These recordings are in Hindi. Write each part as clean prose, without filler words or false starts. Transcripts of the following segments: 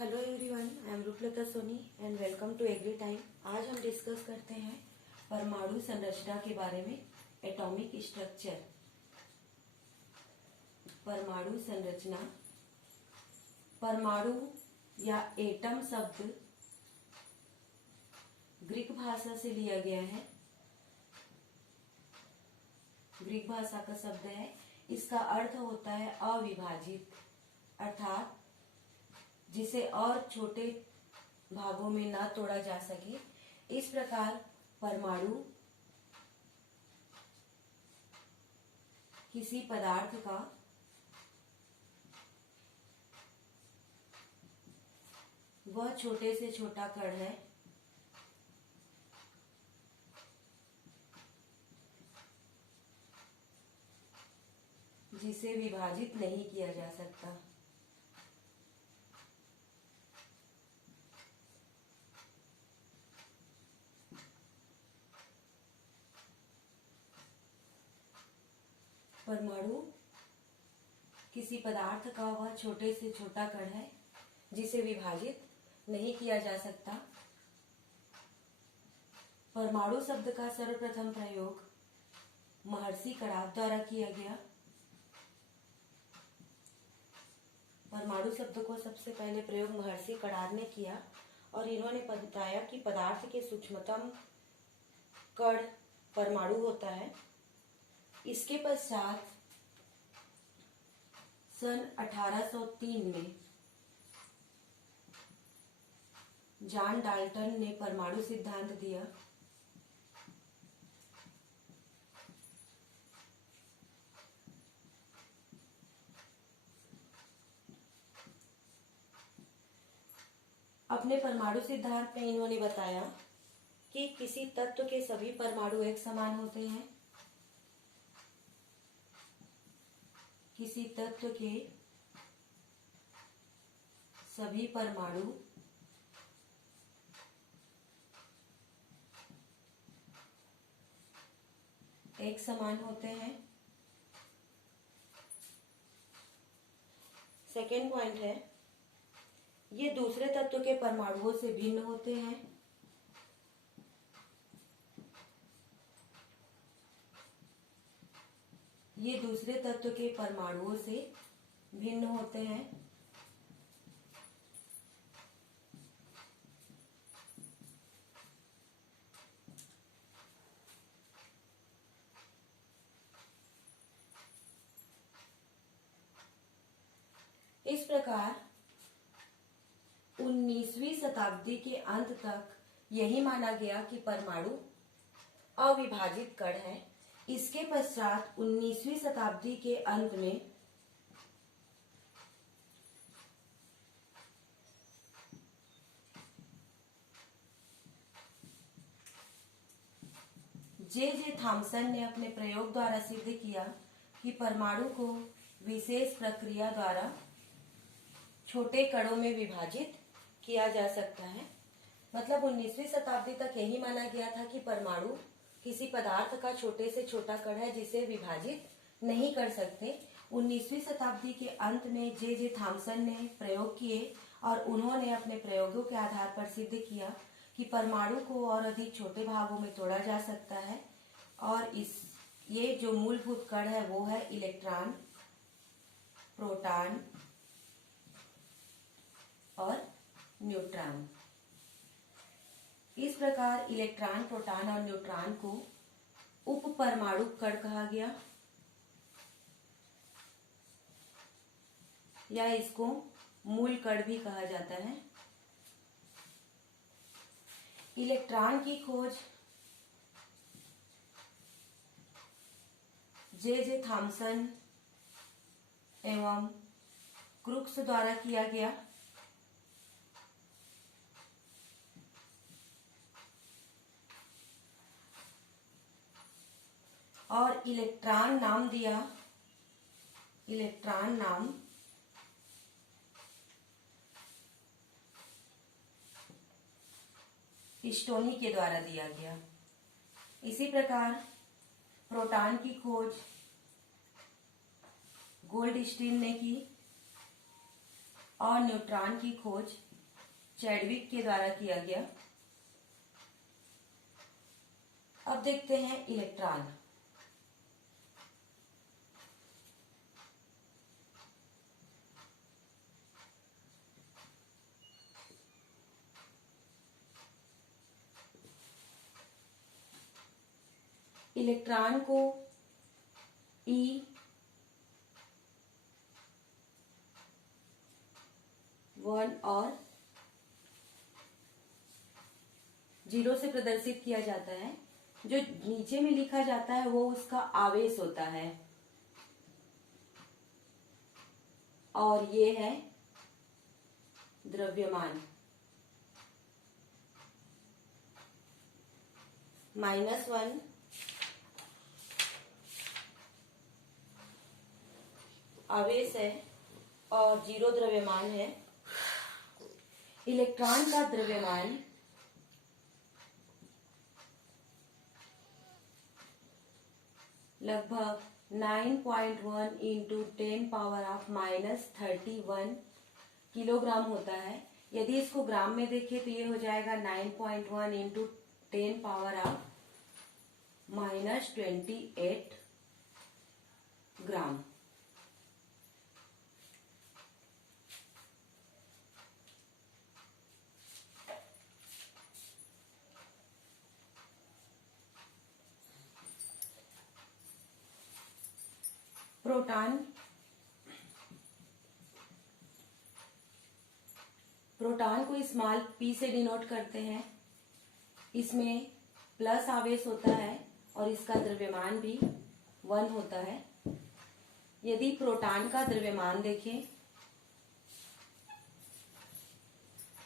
Hello everyone, I am Rooplata Soni and welcome to agri time. आज हम डिस्कस करते हैं परमाणु संरचना के बारे में, एटॉमिक स्ट्रक्चर। परमाणु संरचना। परमाणु या एटम शब्द ग्रीक भाषा से लिया गया है। ग्रीक भाषा का शब्द है। इसका अर्थ होता है अविभाजित, अर्थात जिसे और छोटे भागों में न तोड़ा जा सके। इस प्रकार परमाणु किसी पदार्थ का वह छोटे से छोटा कण है जिसे विभाजित नहीं किया जा सकता। परमाणु किसी पदार्थ का वह छोटे से छोटा कण है जिसे विभाजित नहीं किया जा सकता। परमाणु शब्द का सर्वप्रथम प्रयोग महर्षि कणाद द्वारा किया गया। परमाणु शब्द को सबसे पहले प्रयोग महर्षि कणाद ने किया और इन्होंने बताया कि पदार्थ के सूक्ष्मतम कण परमाणु होता है। इसके पश्चात सन 1803 में जॉन डाल्टन ने परमाणु सिद्धांत दिया। अपने परमाणु सिद्धांत में इन्होंने बताया कि किसी तत्व के सभी परमाणु एक समान होते हैं। किसी तत्व के सभी परमाणु एक समान होते हैं। सेकेंड पॉइंट है, ये दूसरे तत्व के परमाणुओं से भिन्न होते हैं। ये दूसरे तत्व के परमाणुओं से भिन्न होते हैं। इस प्रकार 19वीं शताब्दी के अंत तक यही माना गया कि परमाणु अविभाजित कण है। इसके पश्चात 19वीं शताब्दी के अंत में जे थॉमसन ने अपने प्रयोग द्वारा सिद्ध किया कि परमाणु को विशेष प्रक्रिया द्वारा छोटे कणों में विभाजित किया जा सकता है। मतलब 19वीं शताब्दी तक यही माना गया था कि परमाणु किसी पदार्थ का छोटे से छोटा कण है जिसे विभाजित नहीं कर सकते। 19वीं शताब्दी के अंत में जे थॉमसन ने प्रयोग किए और उन्होंने अपने प्रयोगों के आधार पर सिद्ध किया कि परमाणु को और अधिक छोटे भागों में तोड़ा जा सकता है। और ये जो मूलभूत कण है वो है इलेक्ट्रॉन, प्रोटॉन और न्यूट्रॉन। इस प्रकार इलेक्ट्रॉन, प्रोटॉन और न्यूट्रॉन को उप परमाणु कण कहा गया, या इसको मूल कण भी कहा जाता है। इलेक्ट्रॉन की खोज जे थॉमसन एवं क्रुक्स द्वारा किया गया। और इलेक्ट्रॉन नाम दिया, इलेक्ट्रॉन नाम स्टोनी के द्वारा दिया गया। इसी प्रकार प्रोटॉन की खोज गोल्डस्टीन ने की और न्यूट्रॉन की खोज चैडविक के द्वारा किया गया। अब देखते हैं इलेक्ट्रॉन। इलेक्ट्रॉन को E1 और 0 से प्रदर्शित किया जाता है। जो नीचे में लिखा जाता है वो उसका आवेश होता है, और ये है द्रव्यमान। -1 आवेश है और 0 द्रव्यमान है। इलेक्ट्रॉन का द्रव्यमान लगभग 9.1 इंटू 10⁻⁻31 किलोग्राम होता है। यदि इसको ग्राम में देखें तो ये हो जाएगा 9.1 इंटू 10⁻⁻28 ग्राम। प्रोटॉन को स्मॉल p से डिनोट करते हैं। इसमें प्लस आवेश होता है और इसका द्रव्यमान भी 1 होता है। यदि प्रोटॉन का द्रव्यमान देखें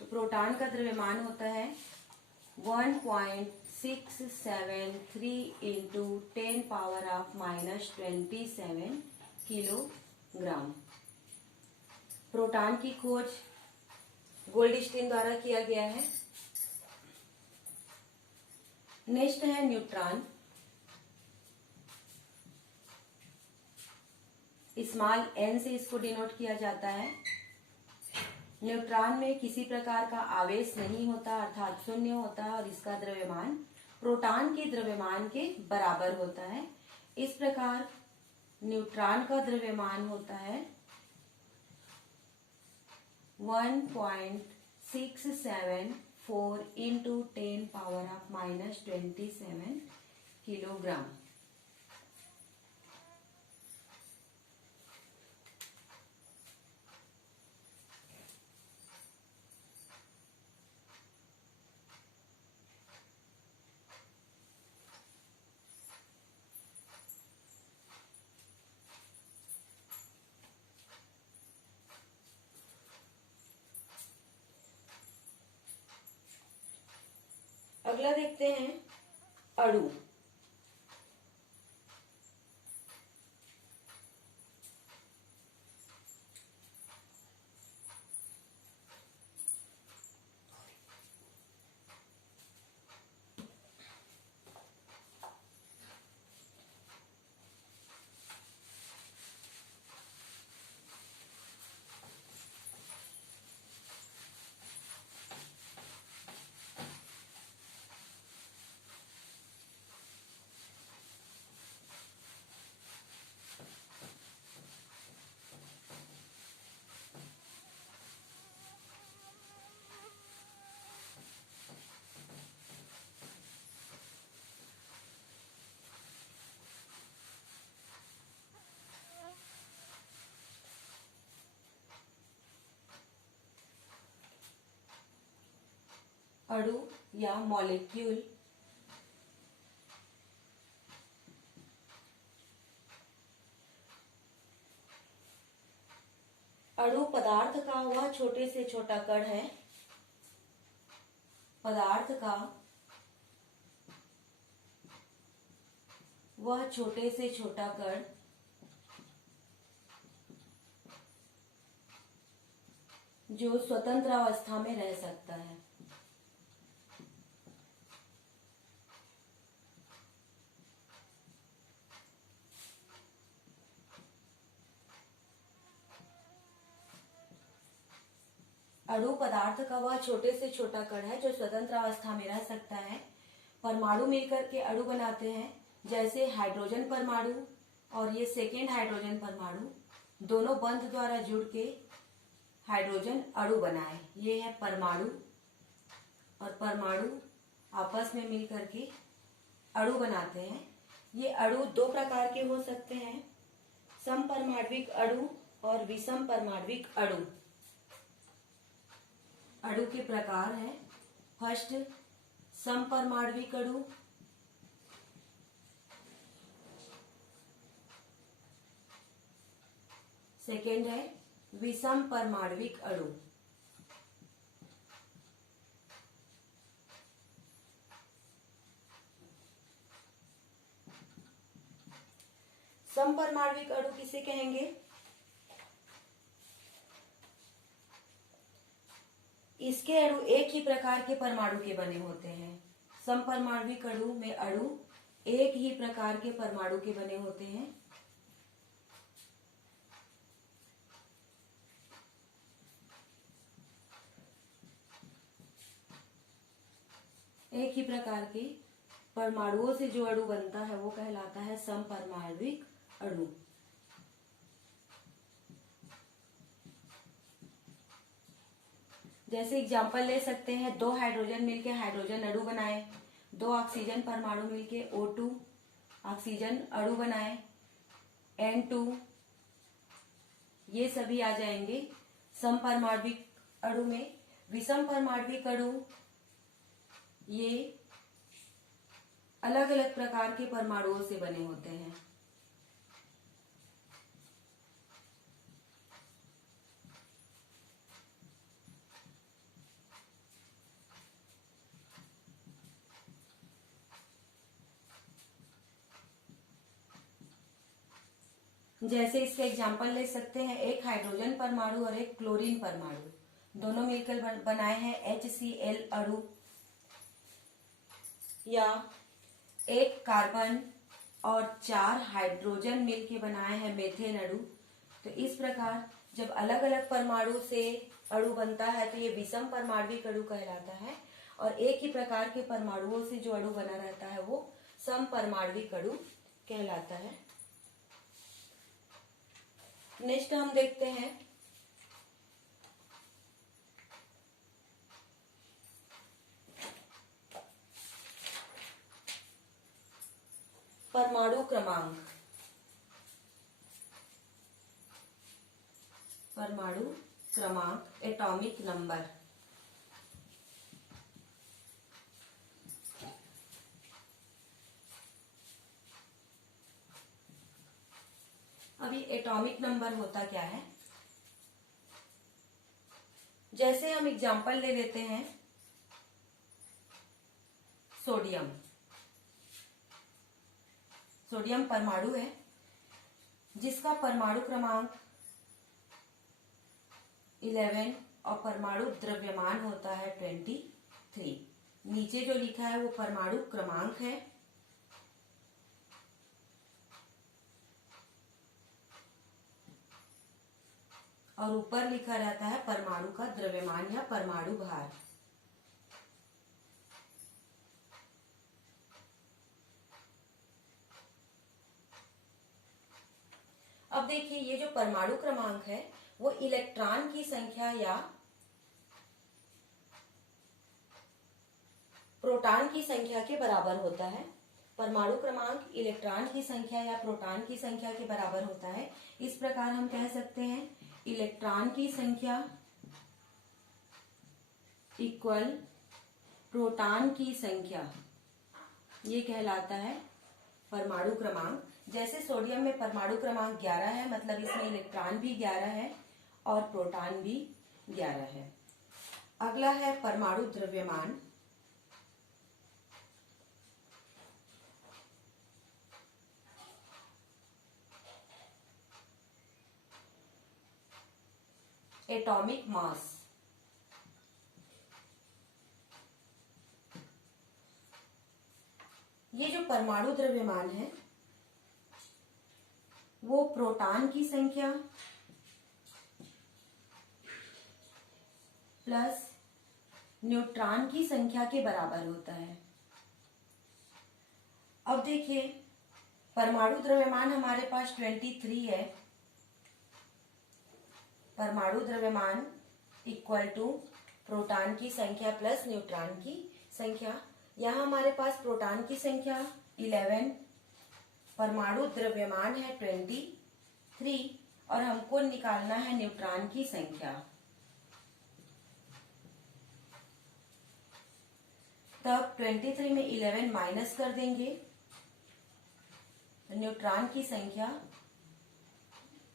तो प्रोटॉन का द्रव्यमान होता है 1.673 इंटू 10⁻⁻27 किलोग्राम। प्रोटॉन की खोज गोल्डस्टीन द्वारा किया गया है। नेक्स्ट है न्यूट्रॉन। स्मॉल n से इसको डिनोट किया जाता है। न्यूट्रॉन में किसी प्रकार का आवेश नहीं होता, अर्थात शून्य होता है, और इसका द्रव्यमान प्रोटॉन के द्रव्यमान के बराबर होता है। इस प्रकार न्यूट्रॉन का द्रव्यमान होता है 1.674 इंटू 10⁻⁻27 किलोग्राम। अगला देखते हैं अणु। अणु या मॉलिक्यूल अणु पदार्थ का वह छोटे से छोटा कण है। पदार्थ का वह छोटे से छोटा कण जो स्वतंत्र अवस्था में रह सकता है। अणु पदार्थ का वह छोटे से छोटा कण है जो स्वतंत्र अवस्था में रह सकता है। परमाणु मिलकर के अणु बनाते हैं, जैसे हाइड्रोजन परमाणु और ये सेकेंड हाइड्रोजन परमाणु दोनों बंध द्वारा जुड़ के हाइड्रोजन अणु बनाए। ये है परमाणु, और परमाणु आपस में मिलकर के अणु बनाते हैं। ये अणु दो प्रकार के हो सकते हैं, समपरमाण्विक अणु और विषम परमाण्विक अणु। अणु के प्रकार है, फर्स्ट समपरमाण्विक अणु, सेकेंड है विषम परमाण्विक अणु। समपरमाण्विक अणु किसे कहेंगे? इसके अणु एक ही प्रकार के परमाणु के बने होते हैं। समपरमाण्विक अणु में अणु एक ही प्रकार के परमाणु के बने होते हैं। एक ही प्रकार के परमाणुओं से जो अणु बनता है वो कहलाता है समपरमाण्विक अणु। जैसे एग्जांपल ले सकते हैं, दो हाइड्रोजन मिलके हाइड्रोजन अणु बनाए, दो ऑक्सीजन परमाणु मिलके O2 ऑक्सीजन अणु बनाए, N2, ये सभी आ जाएंगे समपरमाण्विक अणु में। विषम परमाण्विक अणु ये अलग अलग प्रकार के परमाणुओं से बने होते हैं। जैसे इसके एग्जांपल ले सकते हैं, एक हाइड्रोजन परमाणु और एक क्लोरीन परमाणु, दोनों मिलकर बनाए हैं HCl अणु, या एक कार्बन और 4 हाइड्रोजन मिलके बनाए हैं मेथेन अणु। तो इस प्रकार जब अलग अलग परमाणु से अणु बनता है तो ये विषम परमाण्विक अणु कहलाता है, और एक ही प्रकार के परमाणुओं से जो अणु बना रहता है वो समपरमाण्विक अणु कहलाता है। नेक्स्ट हम देखते हैं परमाणु क्रमांक। परमाणु क्रमांक, एटॉमिक नंबर। अब ये एटॉमिक नंबर होता क्या है? जैसे हम एग्जांपल ले लेते हैं, सोडियम। सोडियम परमाणु है जिसका परमाणु क्रमांक 11 और परमाणु द्रव्यमान होता है 23। नीचे जो लिखा है वो परमाणु क्रमांक है, और ऊपर लिखा रहता है परमाणु का द्रव्यमान या परमाणु भार। अब देखिए, ये जो परमाणु क्रमांक है वो इलेक्ट्रॉन की संख्या या प्रोटॉन की संख्या के बराबर होता है। परमाणु क्रमांक इलेक्ट्रॉन की संख्या या प्रोटॉन की संख्या के बराबर होता है। इस प्रकार हम कह सकते हैं इलेक्ट्रॉन की संख्या इक्वल प्रोटॉन की संख्या, ये कहलाता है परमाणु क्रमांक। जैसे सोडियम में परमाणु क्रमांक 11 है, मतलब इसमें इलेक्ट्रॉन भी 11 है और प्रोटॉन भी 11 है। अगला है परमाणु द्रव्यमान। Atomic mass. ये जो परमाणु द्रव्यमान है वो प्रोटॉन की संख्या प्लस न्यूट्रॉन की संख्या के बराबर होता है। अब देखिए, परमाणु द्रव्यमान हमारे पास 23 है। परमाणु द्रव्यमान इक्वल टू प्रोटॉन की संख्या प्लस न्यूट्रॉन की संख्या। यहाँ हमारे पास प्रोटॉन की संख्या 11, परमाणु द्रव्यमान है 23 और हमको निकालना है न्यूट्रॉन की संख्या। तब 23 में 11 माइनस कर देंगे तो न्यूट्रॉन की संख्या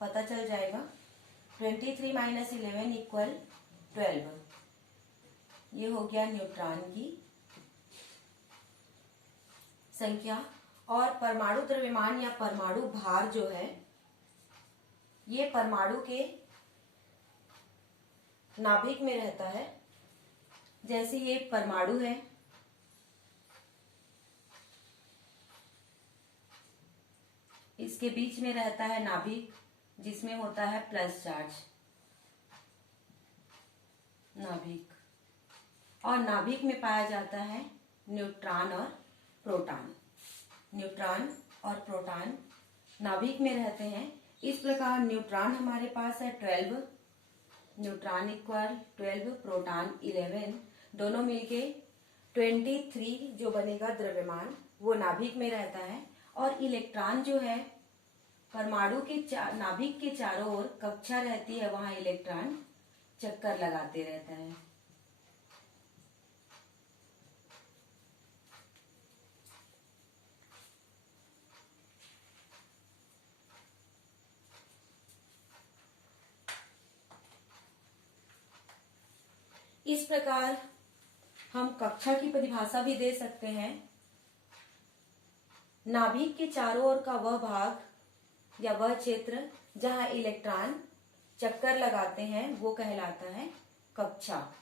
पता चल जाएगा। 23 माइनस 11 इक्वल 12। ये हो गया न्यूट्रॉन की संख्या। और परमाणु द्रव्यमान या परमाणु भार जो है, ये परमाणु के नाभिक में रहता है। जैसे ये परमाणु है, इसके बीच में रहता है नाभिक, जिसमें होता है प्लस चार्ज, नाभिक। और नाभिक में पाया जाता है न्यूट्रॉन और प्रोटॉन। न्यूट्रॉन और प्रोटॉन नाभिक में रहते हैं। इस प्रकार न्यूट्रॉन हमारे पास है 12, न्यूट्रॉन इक्वल 12, प्रोटॉन 11, दोनों मिलके 23 जो बनेगा द्रव्यमान, वो नाभिक में रहता है। और इलेक्ट्रॉन जो है, परमाणु के नाभिक के चारों ओर कक्षा रहती है, वहां इलेक्ट्रॉन चक्कर लगाते रहता है। इस प्रकार हम कक्षा की परिभाषा भी दे सकते हैं। नाभिक के चारों ओर का वह भाग या वह क्षेत्र जहां इलेक्ट्रॉन चक्कर लगाते हैं, वो कहलाता है कक्षा।